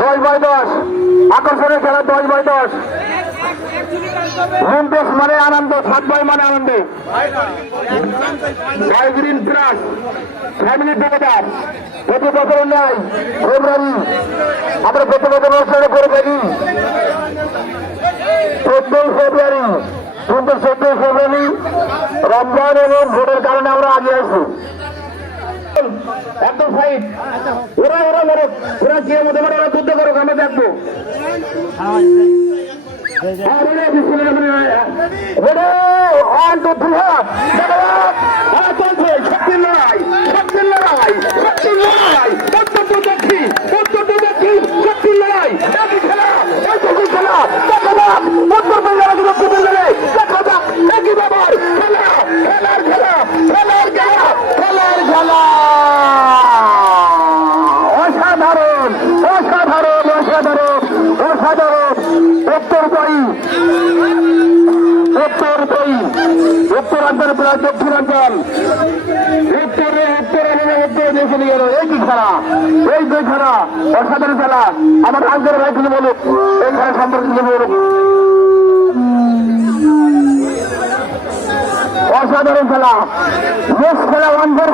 দশ বাই দশ। আকর্ষণের খেলা দশ বাই দশ। রুমটেস মানে আনন্দ, সাত বাই মানে আনন্দে। গ্রিন প্লাস ফ্যামিলি ঠিকাদার প্রতি বছর নেয় ফেব্রুয়ারি আমরা প্রতি বছর অনুষ্ঠানে করে থাকি। চোদ্দই ফেব্রুয়ারি, কিন্তু চোদ্দই ফেব্রুয়ারি রমজান এবং ভোটের কারণে আমরা আগে আসি একদম ফাইট ওরা ওরা মরক, ওরা যে মধ্যে পারে ওরা যুদ্ধ করুক, আমরা দেখব। আর অসাধারণ উত্তরপাড়ি উত্তরপাড়ি উত্তরাঞ্চল প্রায় দক্ষিণাঞ্চল উত্তরে, উত্তর উত্তর এই দুই খেলা অসাধারণ খেলা। আমার আঙ্কের ভাই কিছু বলুক এই খেলা সম্পর্কে অসাধারণ খেলা। নেক্সট খেলা ফোর